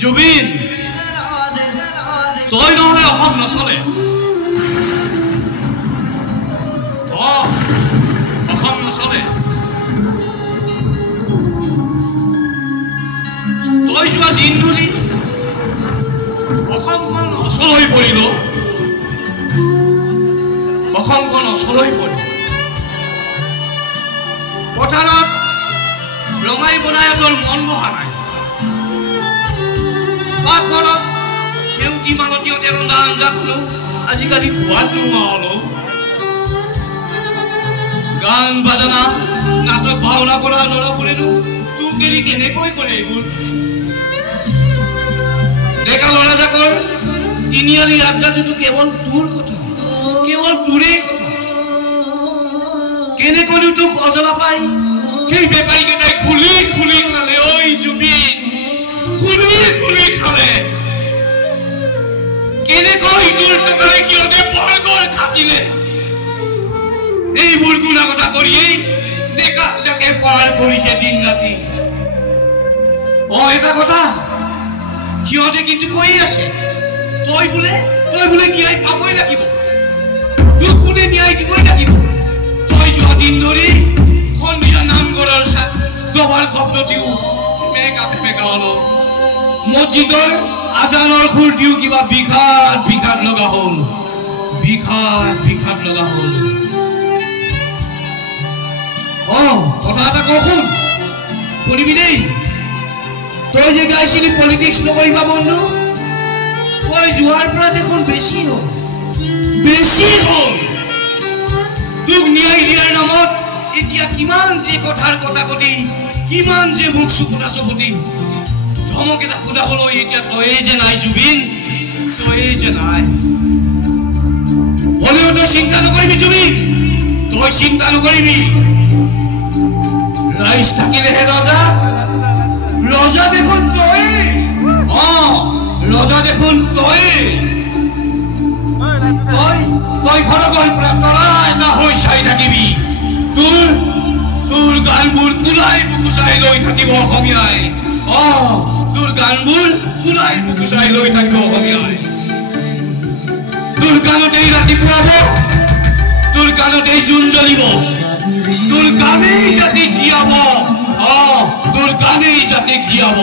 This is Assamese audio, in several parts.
জুবিন তই নহলে অসম নচলে অসম নচলে তই যোৱা দিন ধৰি অসমখন অচল হৈ পৰিল অসমখন অচল হৈ পৰিল পথাৰত ৰঙাই বনাই এজন মন বহা নাই পাকঘৰত সেউটি মালতীয়তে ৰন্ধা আঞ্জাখনো আজিকালি সোৱাদ নোহোৱা হলো গান বাজনা নাটক ভাওনা কৰা ল'ৰাবোৰেনো তোক এৰি কেনেকৈ কৰে এইবোৰ ডেকা ল'ৰাজাকৰ তিনিআলি আড্ডাটোতো কেৱল তোৰ কথা কেৱল তোৰেই কথা কেনেকৈনো তোক অজলা পাই সেই বেপাৰীকেইটাই খুলি খুলি খালে ঐ জুবিন খুলি খুলি খালে কেনেকৈ তোৰ টকাৰে কিয়তে বৰ্গৰ খাটিলে এইবোৰ গুণা কথা কৰিয়েই ডেকা যাকে পাৰ কৰিছে দিন ৰাতি এটা কথা সিহঁতে কিন্তু কৈ আছে তই বোলে ন্যায় পাবই লাগিব তোক বোলে ন্যায় দিবই লাগিব তই যোৱা দিন ধৰি সন্ধিয়া নামঘৰৰ দবাৰ শব্দ দিও মেকা হলো মছজিদৰ আজানৰ সুৰ দিও কিবা বিষাদ লগা হল বিষাদ লগা হল কথা এটা কওঁ শুনিবি দেই তই যে গাইছিলি পলিটিক্স নকৰিবা বন্ধু তই যোৱাৰ পৰা দেখোন বেছি হল তোক ন্যায় দিয়াৰ নামত এতিয়া কিমান যে কথাৰ কটাকটি কিমান যে মুখ চুকুটা চকুটি ধমক এটা সোধাবলৈ এতিয়া তয়ে যে নাই জুবিন তয়ে যে নাই হলেও তই চিন্তা নকৰিবি জুবিন তই চিন্তা নকৰিবি ৰাইজ থাকিলেহে ৰজা দেখোন তই ৰজা দেখোন তই ঘৰৰ পৰা তৰা এটা হৈ চাই থাকিবি তোৰ গানবোৰ কুলাই পুকুচাই লৈ থাকিব অসমীয়াই তোৰ গানবোৰ কুলাই পুকুচাই লৈ থাকিব অসমীয়াই তোৰ গানতেই ৰাতিপুৱাব তোৰ গানতেই জোন জ্বলিব তোৰ গানেই জাতিক জীয়াব তোৰ গানেই জাতিক জীয়াব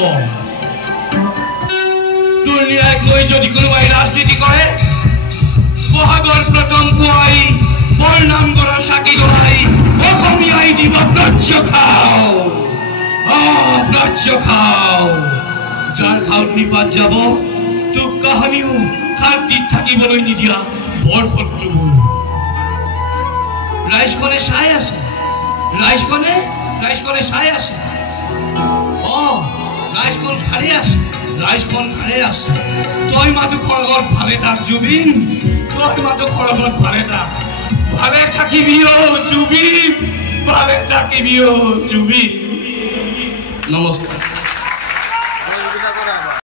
তোৰ ন্যায়ক লৈ যদি কোনোবাই ৰাজনীতি কৰে বহাগৰ প্ৰথম পুৱাই বৰ নামঘৰৰ চাকি জ্বলাই অসমীয়াই দিব প্ৰাচ্য খাও যাৰ খাওত নিপাত যাব তোক কাহানিও শান্তিত থাকিবলৈ নিদিয়া বৰ শত্ৰুবোৰ ৰাইজখনে চাই আছে ৰাইজখনে চাই আছে ৰাইজখন খাৰে আছে তই মাতো খৰগত ভালে থাক জুবিন তই মাতো খৰগত ভালে থাকিবি জুবিন ভালে থাকিবি জুবিন নমস্কাৰ